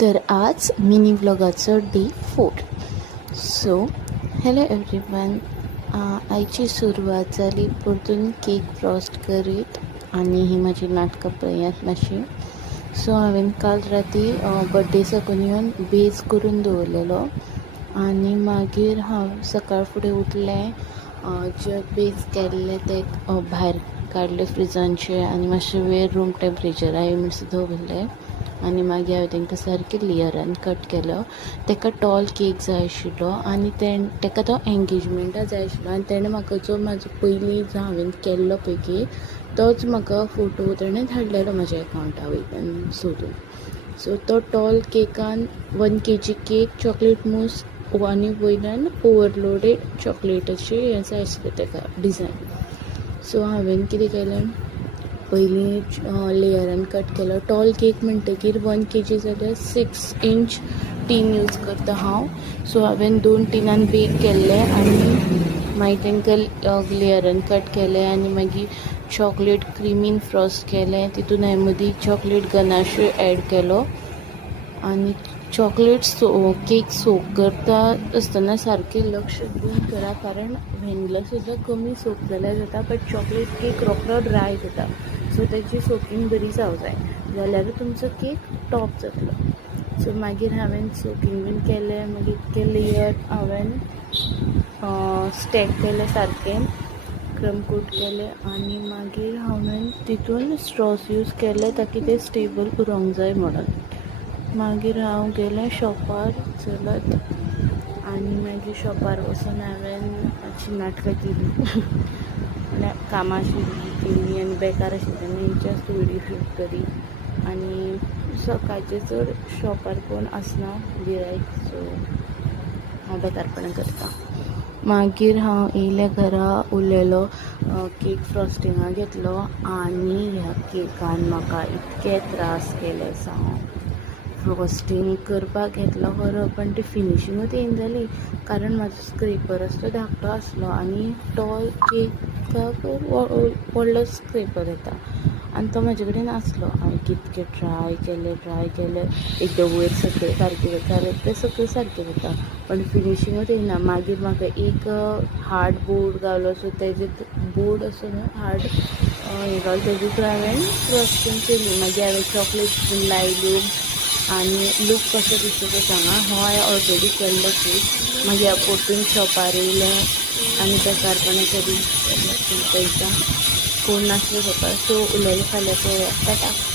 तर आज मिनी व्लॉगाचो डे 4. So hello everyone. आयची सुरवात जाली परतून केक फ्रॉस्ट करीत आनी ही म्हाजी नाटकां पळयात मातशी. सो हांवें काल राती बड्डे साकून येवन बेज करून दवरलेलो आनी मागीर हांव सकाळ फुडें उठलें, जे बेज केल्ले ते भायर काडले फ्रिजांचे आनी मातशे वेळ रूम टेम्परेचरार मिक्स दवरले आनी मागीर हांवें तांकां सारके लेयरान कट केलो. ताका टॉल केक जाय आशिल्लो आनी ताका तो एंगेजमेंटाक जाय आशिल्लो आनी ताणें म्हाका जो म्हाजो पयलीं जो हांवें केल्लो पळय केक तोच म्हाका फोटो ताणें धाडलेलो म्हाज्या एकावंटा वयल्यान सोदून. सो तो टॉल केकान 1 kg केक, चॉकलेट मूस आनी वयल्यान ओवरलोडेड चॉकलेटाची हें जाय आसलें ताका डिजायन. सो हांवें कितें केलें, पयलीं लेयरान कट केलो. टॉल केक म्हणटकीर 1 kg जाल्यार 6 inch टीन यूज करता हांव. सो हांवें 2 टिनान बेक केल्ले आनी मागीर तांकां लेयरान कट केले आनी मागीर चॉकलेट क्रिमीन फ्रॉस्ट केलें. तितून हांवें मदीं चॉकलेट गनाशे ॲड केलो आनी चॉकलेट केक सोक करता आसतना सारकें लक्ष दिवन करा, कारण व्हॅनिला सुद्दां कमी सोक जाल्यार जाता, बट चॉकलेट केक रोखडो ड्राय जाता. सो ताची सोकींग बरी जावं जाय जाल्यार तुमचो केक टॉप जातलो. सो मागीर हांवें सोकींग बीन केलें, मागीर ते लेयर हांवें स्टॅक केले सारकें, क्रम कोट केले आनी मागीर हांवें तितून स्ट्रॉस यूज केले ताकी ते स्टेबल उरोंक जाय म्हणून. मागीर हांव गेलें शॉपार चलत आनी मागीर शॉपार वचून हांवें मातशी नाटकां केलीं म्हळ्यार कामां आशिल्लीं केलीं आनी बेकार आशिल्लें आनी जस्ट व्हिडियो शूट करी. आनी सकाळचें चड शॉपार कोण आसना गिरायक, सो हांव बेकारपणां करता. मागीर हांव येयलें घरा, उरलेलो केक फ्रॉस्टिंगाक घेतलो आनी ह्या केकान म्हाका इतके त्रास केले सांग. फ्रॉस्टींग करपाक घेतलो खरो, पण ती फिनिशींगूच येयना जाली, कारण म्हाजो स्क्रेपर असो धाकटो आसलो आनी टॉल केकाक व्हडलो स्क्रेपर येता आनी तो म्हाजे कडेन नासलो. हांवें कितके ट्राय केले एकदां वयर सकयल सारकें जाता, ते सकयल सारकें जाता, पण फिनिशींगूच येयना. मागीर म्हाका एक हार्ड बोर्ड गावलो, सो तेजे बोर्ड असो हार्ड हें गावलो, तेजे हांवें फ्रॉस्टींग केली. मागीर हांवें चॉकलेट लायल्यो आनी लूक कसो दिसता तो सांगा. हो हांवें ऑलरेडी केल्लो केक. मागीर हांव परतून शॉपार येयलें आनी बेकारपणां करी पळयता कोण नासलो शॉपार. सो उरलेलें फाल्यां पळोवया. टाटा.